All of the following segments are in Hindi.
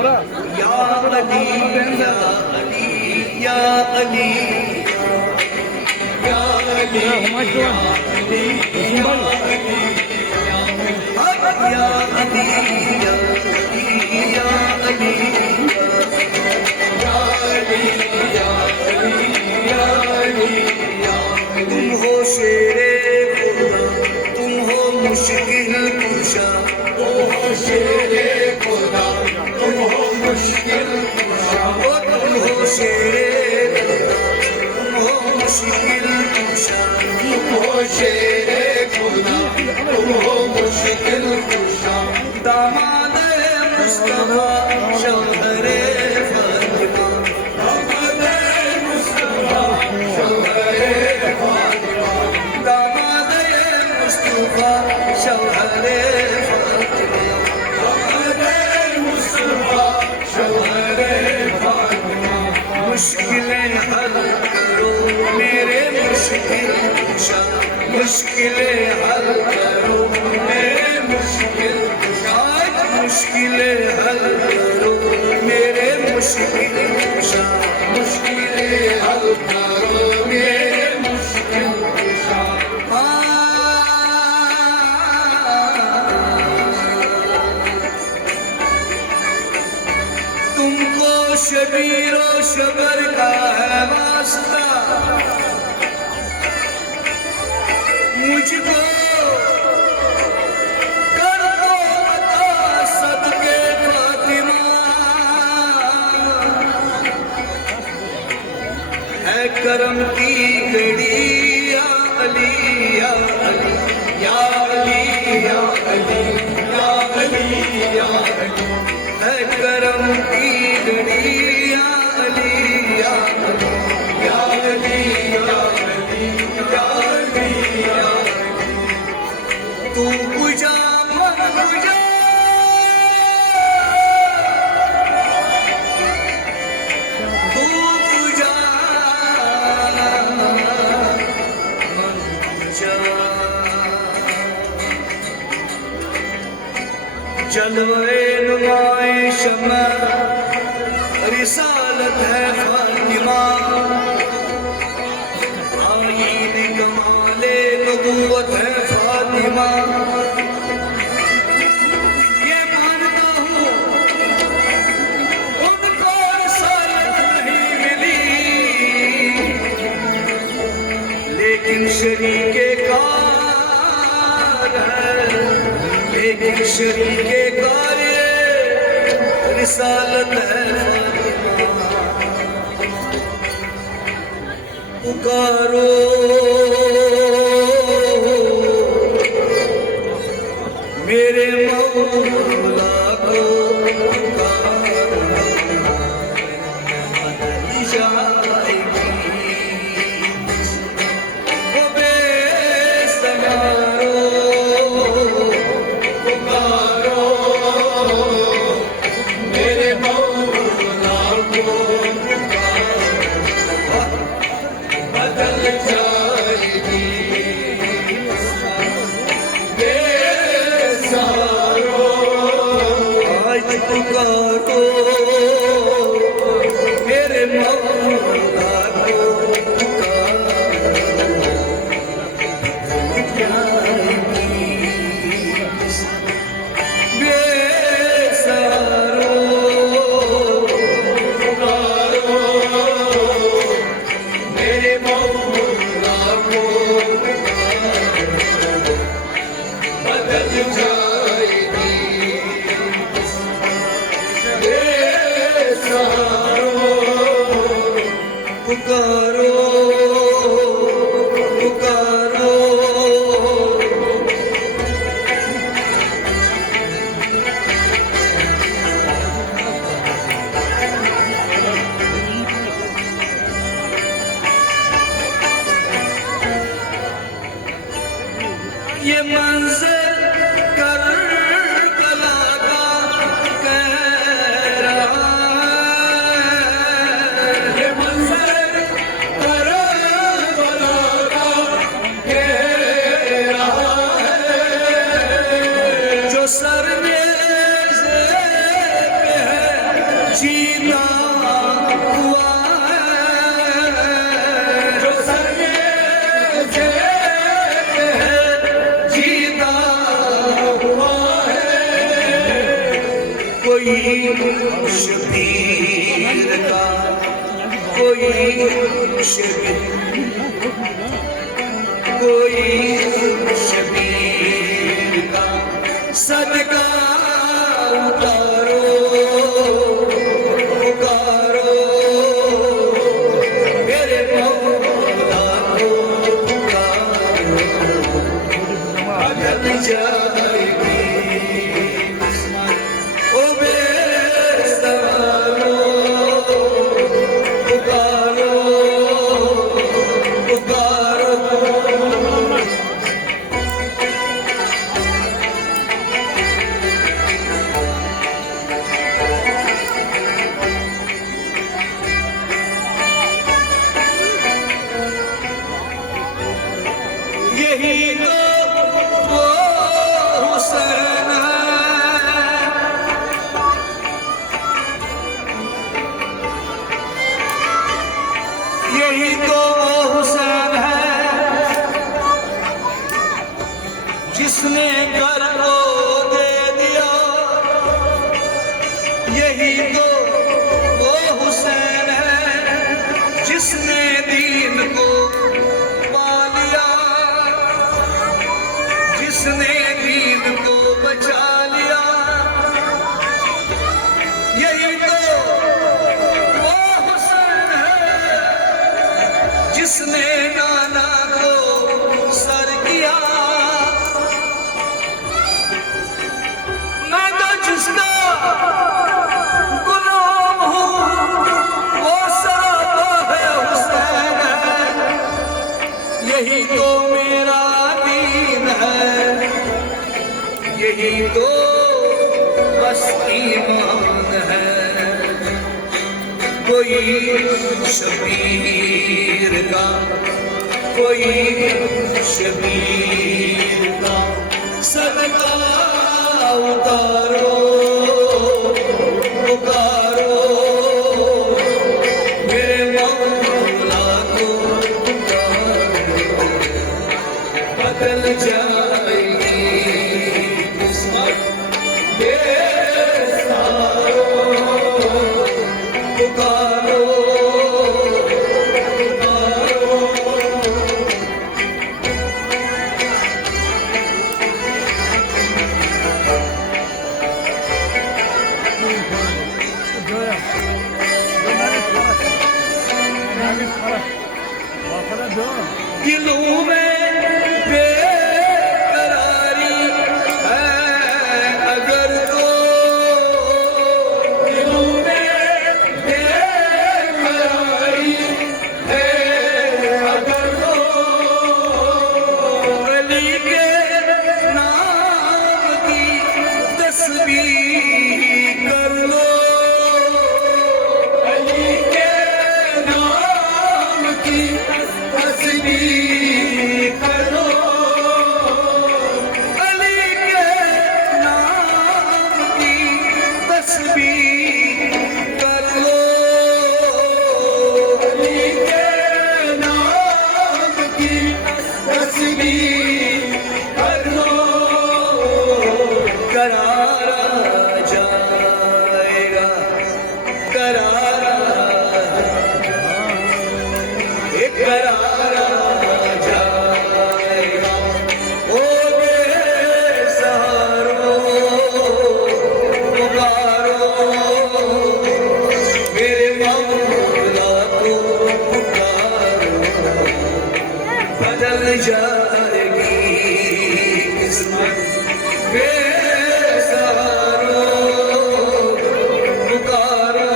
या अली या अली या अली या अली या अली या अली या अली तुम हो शेरे खुदा तुम हो मुश्किल कुशा ओ शेरे खुदा तुम हो मुश्किल कुशा ओ तुम हो शेरे तुम हो मुश्किल कुशा तुम हो शेरे खुदा तुम हो मुश्किल कुशा दामाद मुस्तफा शौहरे फातिमा दामाद मुस्तफा शौहरे फातिमा दामाद मुस्तफा शौहरे फातिमा दामाद मुस्तफा शौहरे फातिमा मुश्किलें हल करो मेरे मुश्किल कुशा मुश्किलें हल करो मेरे मुश्किल कुशा मुश्किलें हल करो मेरे मुश्किल कुशा मुश्किलें हल करो मेरे मुश्किल कुशा तुमको शबीरो शबर का है वास्ता मुझको कर दो अता सदके फातिमा है करम की घड़ी या अली या अली या अली या अली या अली या अली है करम की घड़ी या अली या अली या अली या अली या अली या तू पूजा मन पूजा तू पूजा मन पूजा जलवे नुमाए शम्मा रिसालत है फातिमा आईन कमाले नबूवत है फातिमा ये मानता हूँ उनको रिसालत नहीं मिली लेकिन शरीके कार है लेकिन शरीके कार रिसालत है पुकारो मेरे मौला को पुकारो बदल जाएगी वो बेसहारो पुकारो मेरे मौला को बदल जाएगी बेसहारो आज पुकारो मेरे मौला को बदल जाएगी बेसहारो पुकारो मेरे मौला को बदल जाएगी बेसहारो पुकारो पुकारो ये मंज़िल करबला का कह रहा है ये मंज़िल करबला का कह रहा है जो सर में ज़ेब है शबीर का, कोई शबीर, कोई शबीर का सदका उतारो, पुकारो मेरे मौला को, पुकारो बदल जाएगी ओ बेसहारो, पुकारो पुकारो। यही तो वो हुसैन है, यही तो वो हुसैन है जिसने घर को दे दिया, यही तो वो हुसैन है जिसने दीन को पा लिया, जिसने दीन को बचा लिया, यही तो वो हुसैन है जिसने नाना को सर किया। मैं तो जिसका गुलाम हूँ वो सरापा है हुसैन है, यही तो मेरा दीन है, यही तो बस ईमान है। कोई शबीर का, कोई शबीर का सदका उतारो, पुकारो मेरे मौला को, पुकारो बदल जाएगी किस्मत बेसहारो, पुकारो पुकारो। दिलों में बेकरारी है अगर तो, दिलों में बेकरारी है अगर तो, अली के नाम की तस्बीह कर लो, अली के नाम की तस्बीह कर लो, अली के नाम की तस्बीह कर लो, अली के नाम की तस्बीह कर लो। करारा जाएगा, करारा करारा जाएगा ओ बेसहारो, पुकारो मेरे मौला को, पुकारो बदल जाएगी किस्मत बेसहारो, पुकारो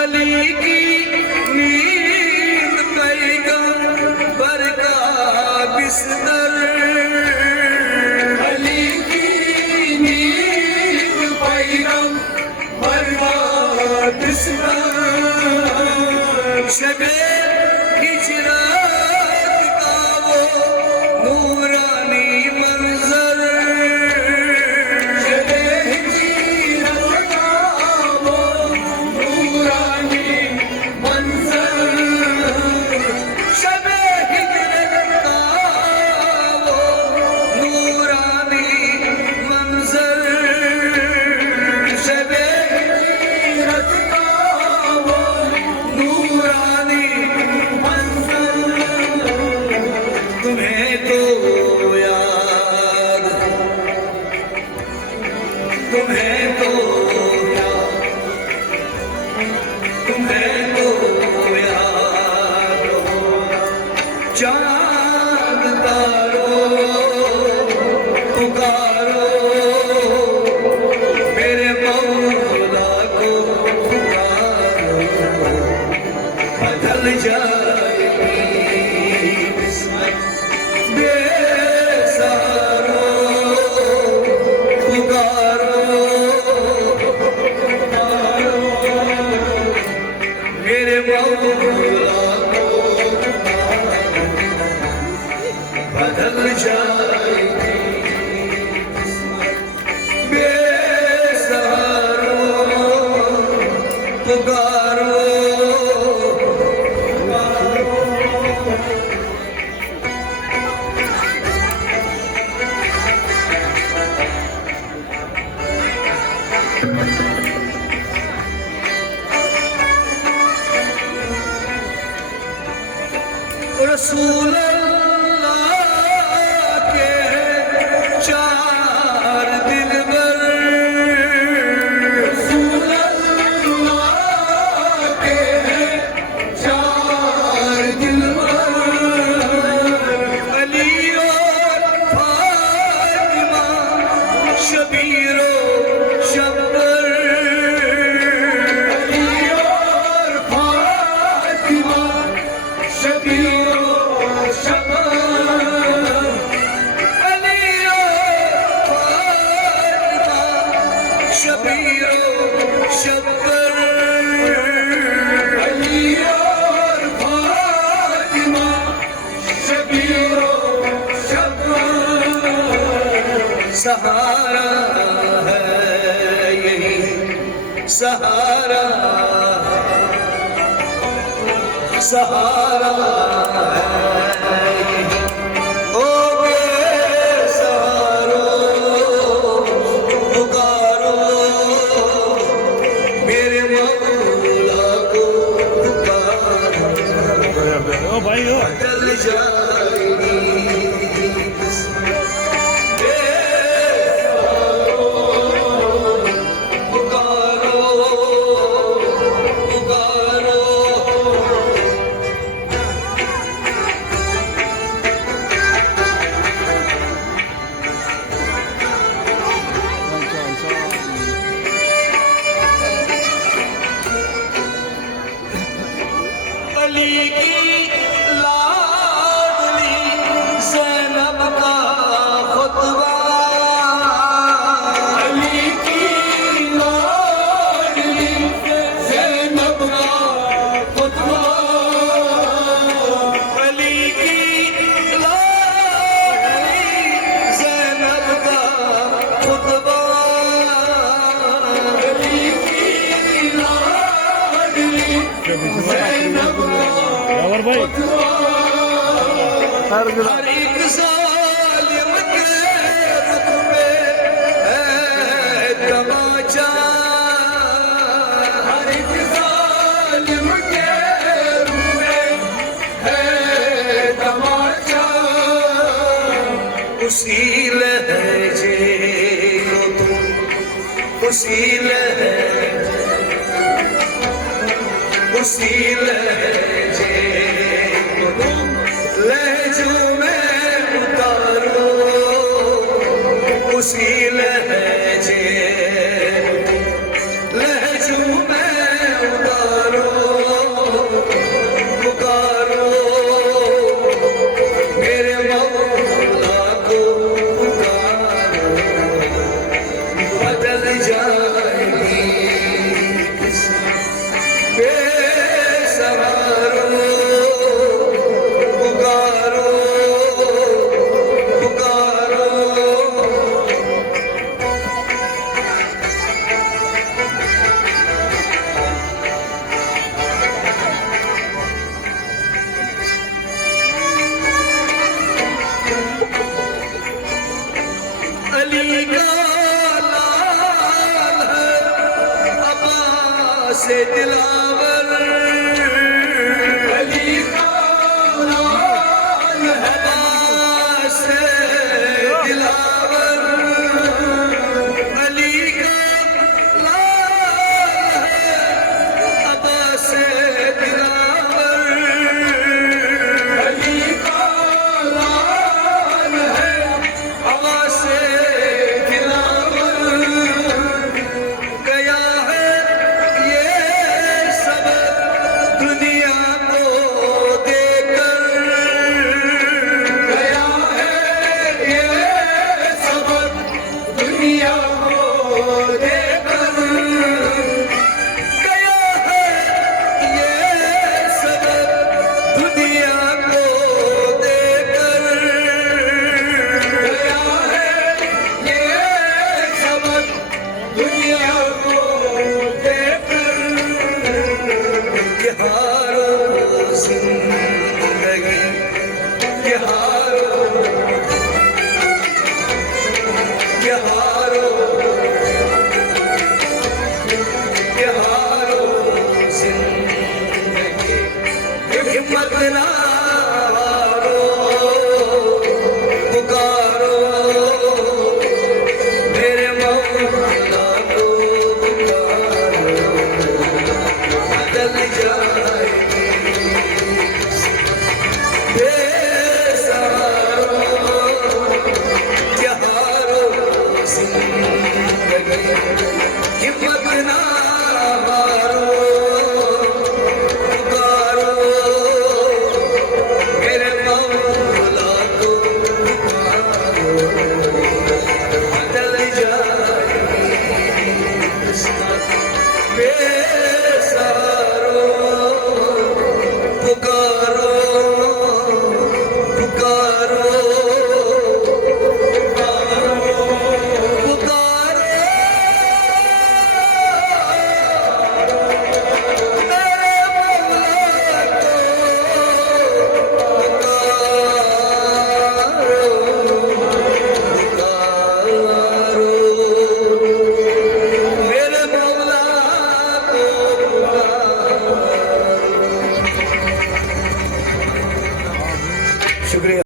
अली की नींद पैगंबर का बिस्तर, अली की नींद पैगंबर का बिस्तर, शबे हिजरत का वो नूरानी मंजर, बदल जाएगी किस्मत बेसहारो पुकारो मेरे मौला को बदल जाएगी किस्मत बेसहारो पुकारो रसूल अल्लाह के चार दिलबर रसूल अल्लाह के चार दिलबर अली और फातिमा शबीर और शब्बर अली और फातिमा शबीर शबीरो शब्बर अली और फातिमा शबीरो शब्बर सहारा है यही सहारा सहारा है यही ओ बेसहारो पुकारो मेरे मौला को पुकारो बदल जाएगी किस्मत बेसहारो पुकारो पुकारो अली की लाडली ज़ैनब का खुतबा अली की लाडली ज़ैनब का खुतबा अली की लाडली ज़ैनब का खुतबा अली की लाडली ज़ैनब और भाई हर एक ज़ालिम के रुख में है तमाचा हर एक ज़ालिम के रुख में है तमाचा उसी लहजे को तुम उसी लहजे को तुम लहजों में उतारो उसी लहजे